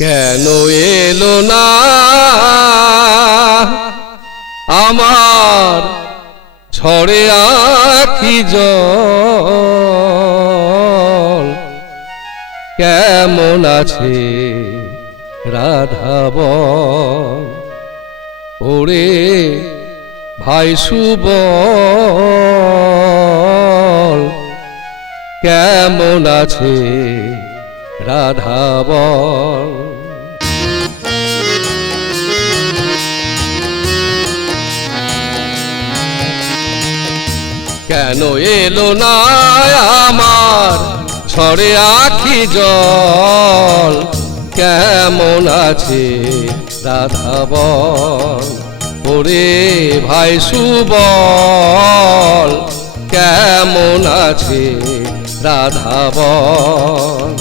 কেন এলো না আমার ঝরে আখি জল? কেমন আছে রাধা বল? ওরে ভাই সুবল, কেমন আছে রাধা বল? কেন এলো না আমার ঝরে আখি জল? কেমন আছে রাধা বল? ওরে ভাই সুবল, কেমন আছে রাধা বল?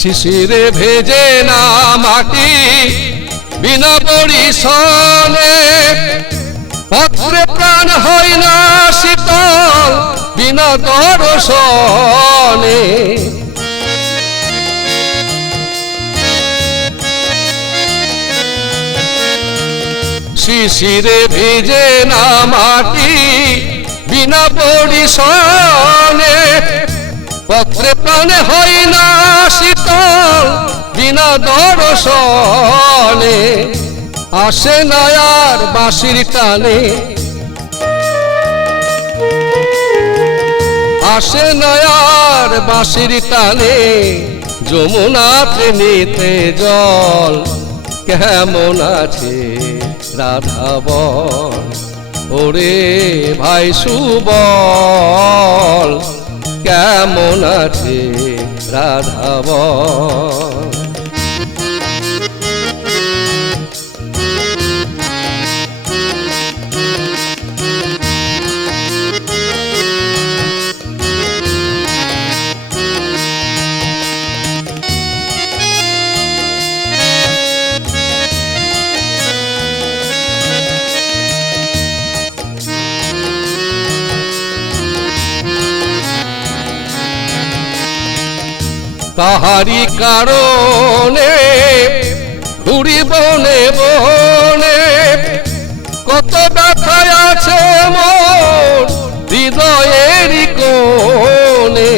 শিশিরে ভেজে না মাটি বিনা পরিশনে, পত্রে প্রাণ হয় না শীতল বিনা দর্শনে। শিশিরে ভেজে না মাটি বিনা পরিশনে, পত্রে প্রাণে হয় না শীতল বিনা দর্শনে। আসে না আর বাঁশির টানে, আসে না আর বাঁশির টানে, যমুনাতে নিতে জল। কেমন আছে রাধা বল? ওরে ভাই সুবল, কেমন আছে রাধা বল? তাহারি কারণে ঘুরি বনে বনে, কত ব্যথায় আছে মোর হৃদয়ের কোণে।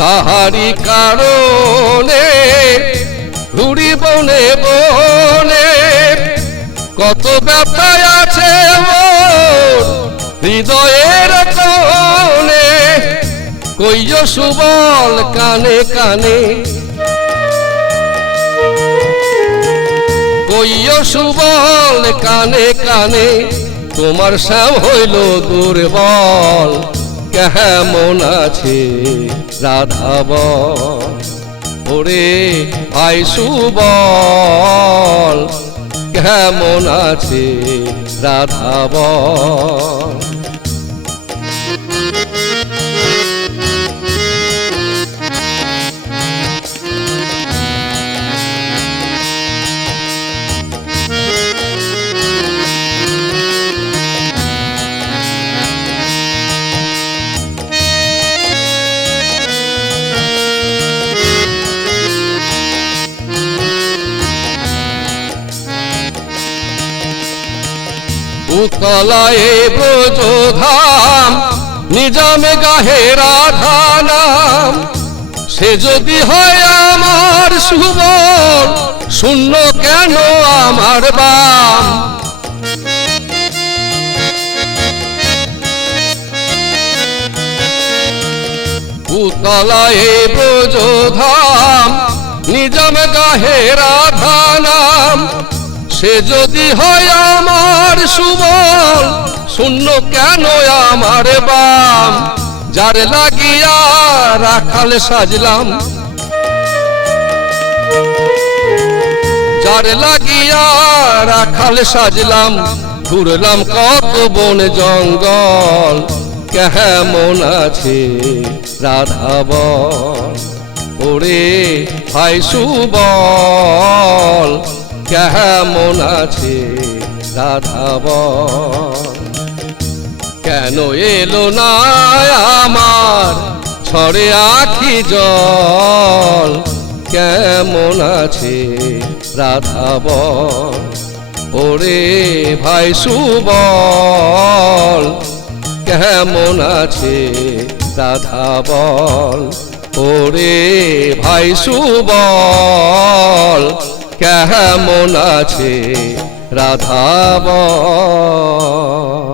তাহারি কারণে ঘুরি বনে বনে, কত ব্যথায় আছে মোর হৃদয়ের কোণে। কইও সুবল কানে কানে, কইও সুবল কানে কানে, তোমার শ্যাম হইল দুর্বল। কেমন আছে রাধা বল? ওরে ভাই সুবল, কেমন আছে রাধা বল? উতলায় ব্রজধাম নিজামে গাহে রাধা নাম। সে যদি হয় আমার সুবল, শূন্য কেন আমার বাম? উতলায় ব্রজধাম নিজামে গাহে রাধা নাম। সে যদি হয় আমার সুবল, শূন্য কেন আমার বাম? যার লাগিয়া রাখাল সাজলাম, যার লাগিয়া রাখাল সাজলাম, ঘুরলাম কত বন জঙ্গল, কেমন আছে রাধা বল, ওরে ভাই সুবল, কেমন আছে রাধা বল। কেন এলো না আমার ঝরে আখি জল, কেমন আছে রাধা বল, ওরে ভাই সুবল, কেমন আছে রাধা বল, ওরে ভাই সুবল, কেমন আছে রাধা বল।